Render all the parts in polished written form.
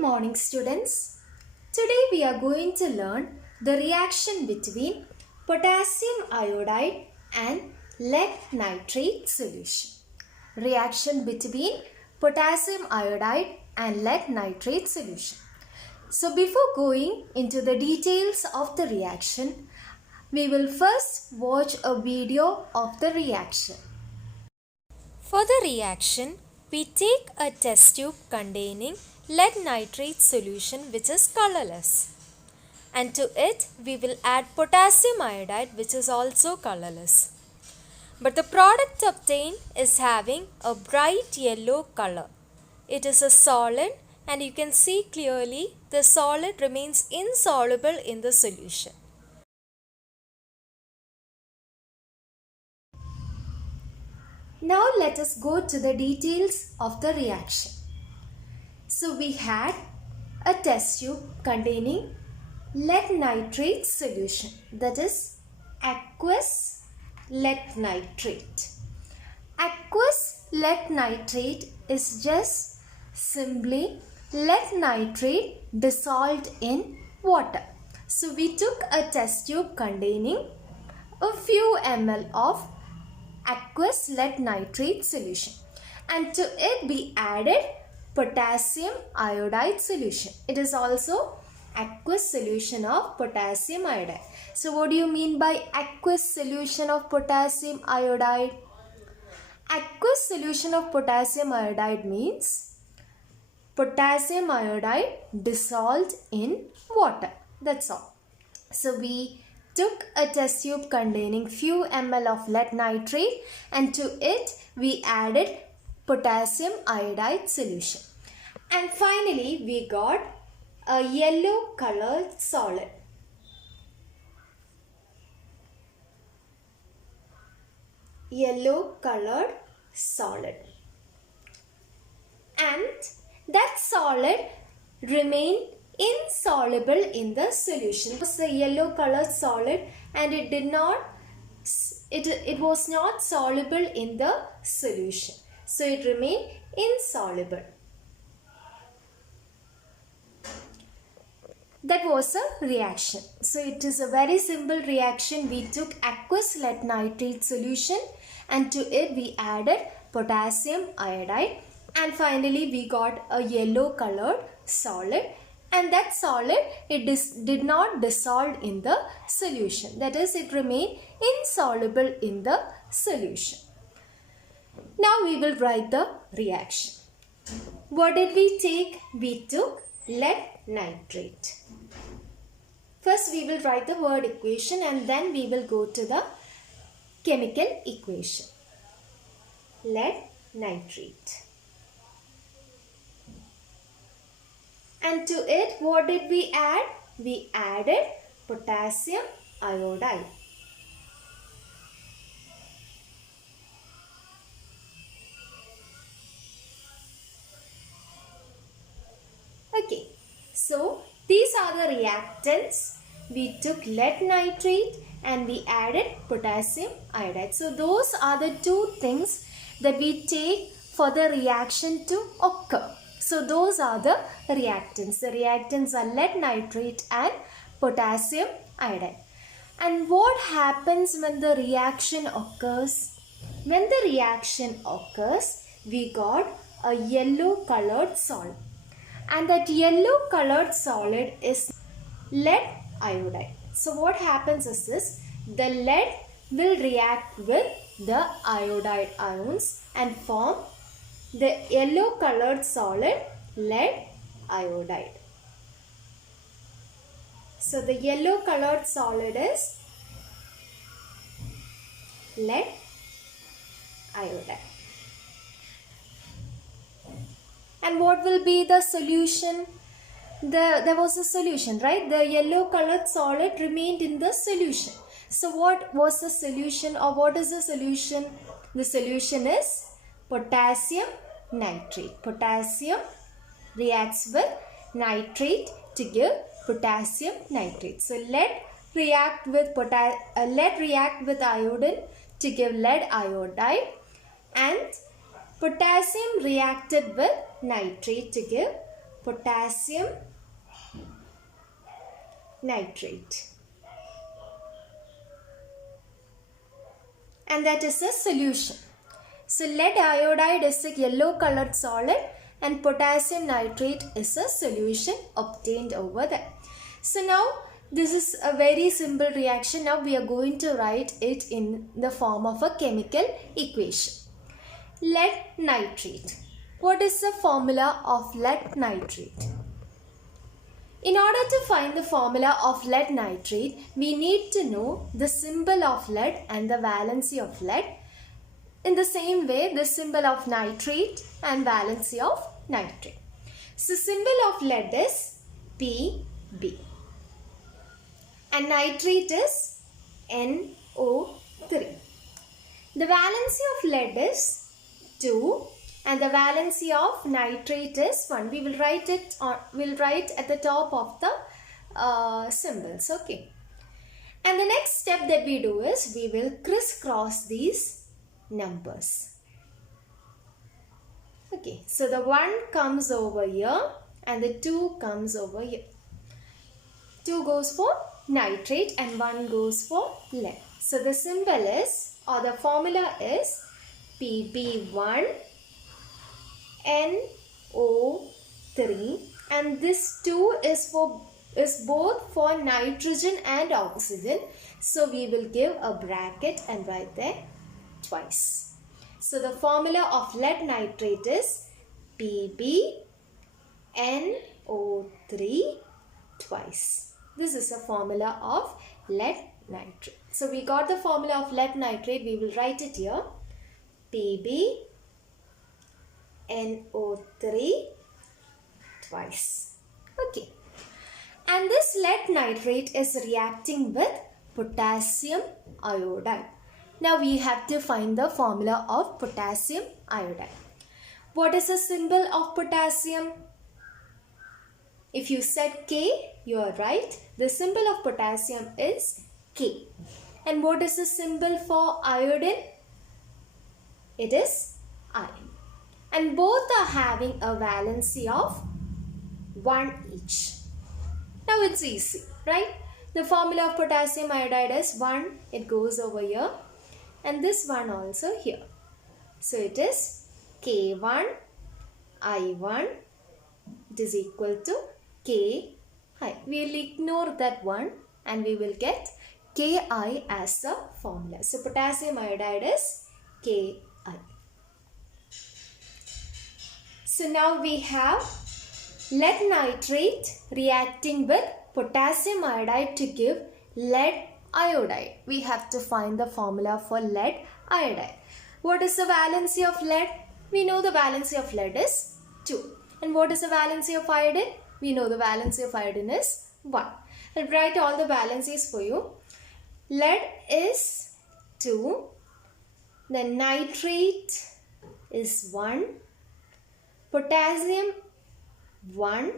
morning, students. Today we are going to learn the reaction between potassium iodide and lead nitrate solution. Reaction between potassium iodide and lead nitrate solution. So before going into the details of the reaction, we will first watch a video of the reaction. For the reaction, we take a test tube containing lead nitrate solution which is colorless, and to it we will add potassium iodide which is also colorless. But the product obtained is having a bright yellow color. It is a solid and you can see clearly the solid remains insoluble in the solution. Now let us go to the details of the reaction. So we had a test tube containing lead nitrate solution, that is aqueous lead nitrate. Aqueous lead nitrate is just simply lead nitrate dissolved in water. So we took a test tube containing a few ml of aqueous lead nitrate solution, and to it we added potassium iodide solution. It is also aqueous solution of potassium iodide. So what do you mean by aqueous solution of potassium iodide? Aqueous solution of potassium iodide means potassium iodide dissolved in water. That's all. So we took a test tube containing few ml of lead nitrate, and to it we added potassium iodide solution. And finally we got a yellow colored solid. Yellow colored solid. And that solid remained insoluble in the solution. It was a yellow colored solid and it was not soluble in the solution. So it remained insoluble. That was a reaction. So it is a very simple reaction. We took aqueous lead nitrate solution and to it we added potassium iodide, and finally we got a yellow colored solid, and that solid did not dissolve in the solution. That is, it remained insoluble in the solution. Now we will write the reaction. What did we take? We took lead nitrate. First we will write the word equation and then we will go to the chemical equation. Lead nitrate. And to it, what did we add? We added potassium iodide. Okay, so these are the reactants. We took lead nitrate and we added potassium iodide. So those are the two things that we take for the reaction to occur. So those are the reactants. The reactants are lead nitrate and potassium iodide. And what happens when the reaction occurs? When the reaction occurs, we got a yellow colored solid. And that yellow colored solid is lead iodide. So what happens is this: the lead will react with the iodide ions and form the yellow colored solid lead iodide. So the yellow colored solid is lead iodide. And what will be the solution? There was a solution, right? The yellow colored solid remained in the solution. So what was the solution, or what is the solution? The solution is potassium nitrate. Potassium reacts with nitrate to give potassium nitrate. So lead react with iodine to give lead iodide, and potassium reacted with nitrate to give potassium nitrate. And that is a solution. So lead iodide is a yellow colored solid and potassium nitrate is a solution obtained over there. So now this is a very simple reaction. Now we are going to write it in the form of a chemical equation. Lead nitrate. What is the formula of lead nitrate? In order to find the formula of lead nitrate, we need to know the symbol of lead and the valency of lead. In the same way, the symbol of nitrate and valency of nitrate. So, symbol of lead is Pb and nitrate is NO3. The valency of lead is 2 and the valency of nitrate is 1. We will write it on, we'll write at the top of the symbols. Okay. And the next step that we do is we will crisscross these numbers. Okay. So the 1 comes over here and the 2 comes over here. 2 goes for nitrate and 1 goes for lead. So the symbol is, or the formula is Pb1 NO3, and this 2 is both for nitrogen and oxygen. So we will give a bracket and write there twice. So the formula of lead nitrate is PbNO3 twice. This is a formula of lead nitrate. So we got the formula of lead nitrate. We will write it here. PbNO3 twice. Okay. And this lead nitrate is reacting with potassium iodide. Now we have to find the formula of potassium iodide. What is the symbol of potassium? If you said K, you are right. The symbol of potassium is K. And what is the symbol for iodine? It is I. And both are having a valency of 1 each. Now it's easy, right? The formula of potassium iodide is 1. It goes over here. And this one also here. So it is K1 I1 it is equal to Ki. We will ignore that one and we will get Ki as the formula. So potassium iodide is Ki. So now we have lead nitrate reacting with potassium iodide to give lead iodide. We have to find the formula for lead iodide. What is the valency of lead? We know the valency of lead is 2. And what is the valency of iodine? We know the valency of iodine is 1. I'll write all the valencies for you. Lead is 2. Then nitrate is 1. Potassium 1.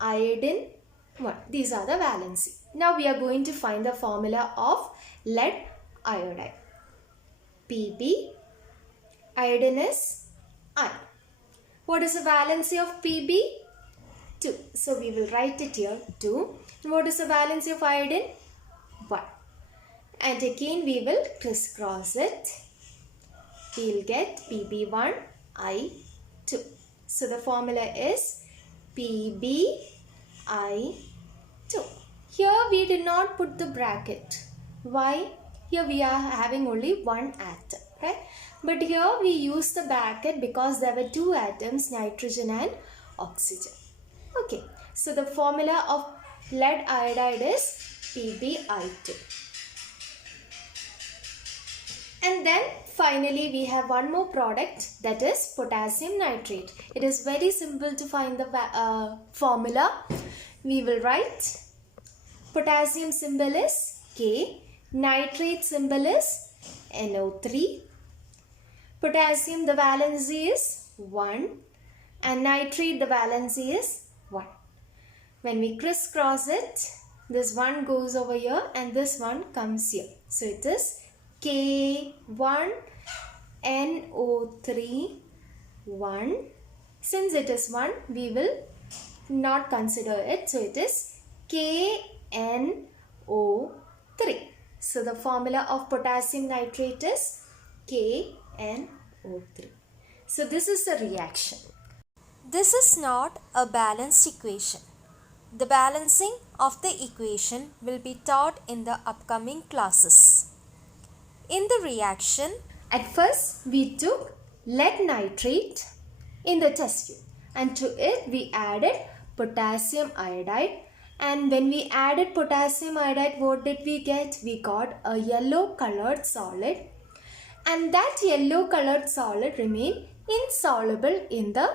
Iodine 1. These are the valency. Now we are going to find the formula of lead iodide. Pb, iodine is I. What is the valency of Pb? 2. So we will write it here 2. And what is the valency of iodine? 1. And again we will crisscross it. We will get Pb1 I2. So the formula is Pb I2. Here we did not put the bracket. Why? Here we are having only one atom, right? But here we use the bracket because there were 2 atoms, nitrogen and oxygen. Okay, so the formula of lead iodide is PbI2. And then finally we have one more product, that is potassium nitrate. It is very simple to find the formula. We will write potassium symbol is K, nitrate symbol is NO3. Potassium, the valency is 1 and nitrate, the valency is 1. When we crisscross it, this one goes over here and this one comes here. So it is K1 NO3 1 Since it is 1, we will not consider it. So it is KNO3. So the formula of potassium nitrate is KNO3. So this is the reaction. This is not a balanced equation. The balancing of the equation will be taught in the upcoming classes. In the reaction, at first we took lead nitrate in the test tube, and to it we added potassium iodide, and when we added potassium iodide, what did we get? We got a yellow colored solid, and that yellow colored solid remained insoluble in the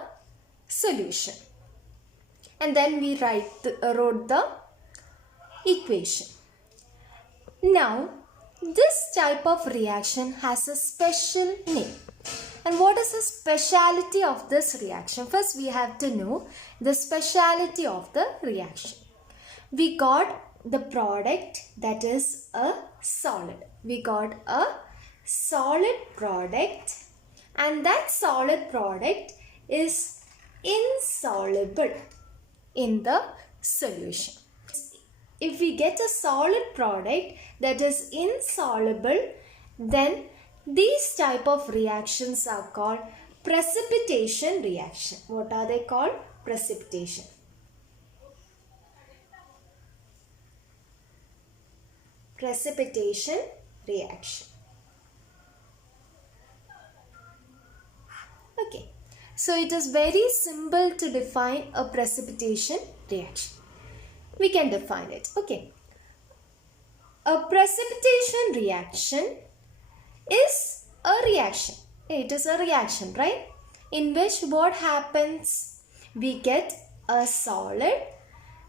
solution. And then we wrote the equation. Now this type of reaction has a special name. And what is the speciality of this reaction? First we have to know the speciality of the reaction. We got the product that is a solid. We got a solid product, and that solid product is insoluble in the solution. If we get a solid product that is insoluble, then these type of reactions are called precipitation reaction. What are they called? Precipitation. Precipitation reaction. Okay. So it is very simple to define a precipitation reaction. We can define it. Okay. A precipitation reaction is a reaction. It is a reaction, right? In which what happens? We get a solid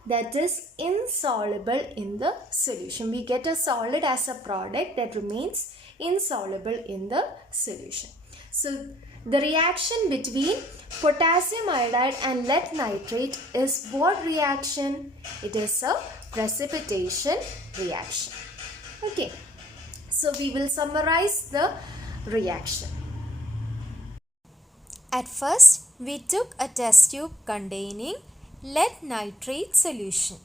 that is insoluble in the solution. We get a solid as a product that remains insoluble in the solution. So the reaction between potassium iodide and lead nitrate is what reaction? It is a precipitation reaction. Okay. So we will summarize the reaction. at first we took a test tube containing lead nitrate solution.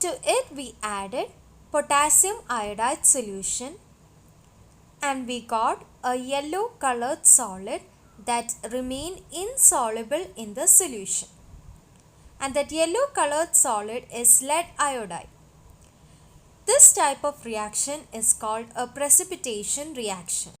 To it we added potassium iodide solution, and we got a yellow colored solid that remained insoluble in the solution. And that yellow colored solid is lead iodide. This type of reaction is called a precipitation reaction.